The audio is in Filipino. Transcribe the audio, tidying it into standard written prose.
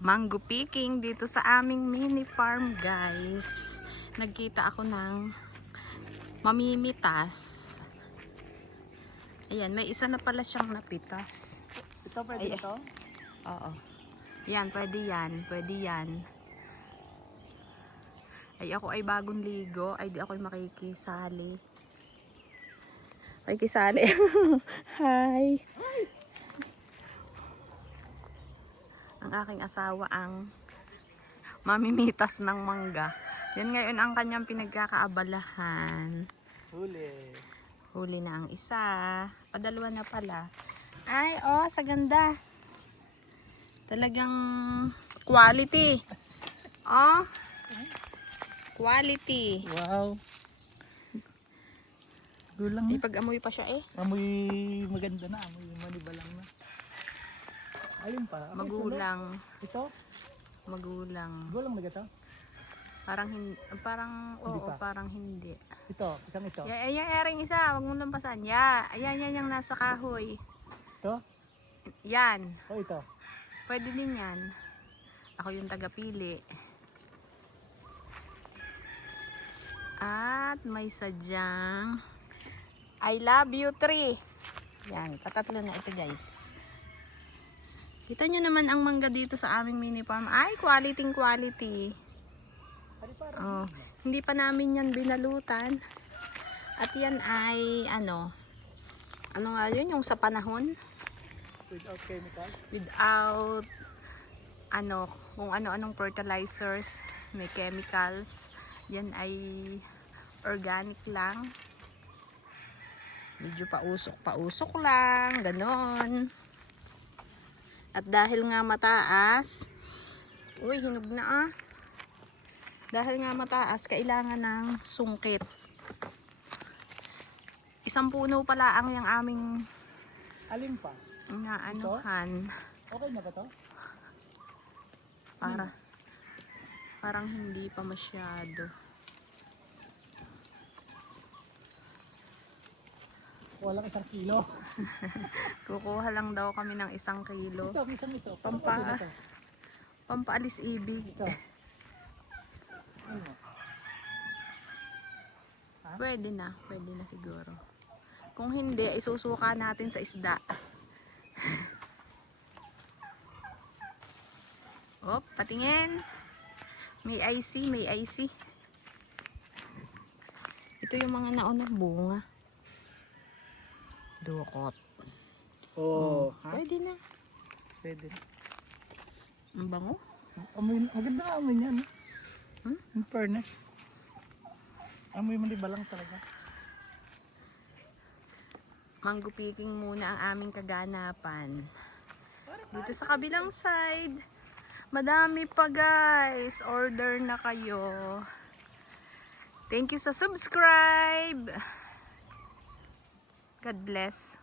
mango picking dito sa aming mini farm, guys. Nagkita ako ng mamimitas. Ayan, may isa na pala siyang napitas. Ito pwede Ay, ito? Oo. Yan, pwede yan. Pwede yan. Ay, ako ay bagong ligo. Ay, di ako ay makikisali. Makikisali. Hi! Ang aking asawa ang mamimitas ng mangga. Yan ngayon ang kanyang pinagkakaabalahan. Huli. Huli na ang isa. Padalawa na pala. Ay, oh, sa ganda. Talagang quality. Oh. Quality. Wow. Gulang Ay, na. pag-amoy pa siya eh. Amoy maganda na. Amoy manibalang na. Ayun pa. Ay, Magulang. ito? Magulang. Gulang na ito? Parang hindi, Hindi oo, pa. parang hindi. Ito. Isang ito. Ayan, ayan, isa. Huwag mo lampasan. Ayan, yan yung nasa kahoy. Ito? Yan. O ito? Pwede din yan. Ako yung tagapili. At may sadyang I love you tree. Yan, patatlo na ito, guys. Kita nyo naman ang mangga dito sa aming mini farm. Ay, quality quality. Oh, hindi pa namin yan binalutan. At yan ay ano nga yun, yung sa panahon Without chemical? without kung ano-anong fertilizers, may chemicals. Yan ay organic lang. Medyo pausok lang, ganon. At dahil nga mataas, uy, hinog na ah. Dahil nga mataas, kailangan ng sungkit. Isang puno pala ang yung aming Alin pa? inaanuhan. Okay na ba to? Parang hindi pa masyado. Walang 1 kilo. Kukuha lang daw kami ng 1 kilo. Ito, isang ito. Pampaalis ibig. Ito. Ano? Pwede na siguro. Kung hindi, isusuka natin sa isda. Op, patingin. May IC. Ito yung mga naunang bunga. Dukot. Oo. Pwede na. Pwede. Ang bango. Amoy, maganda nga amoy niya, no? Hmm? In fairness. Amoy manibalang talaga. Mango picking muna ang aming kaganapan. Dito sa kabilang side, madami pa, guys. Order na kayo. Thank you sa subscribe. God bless.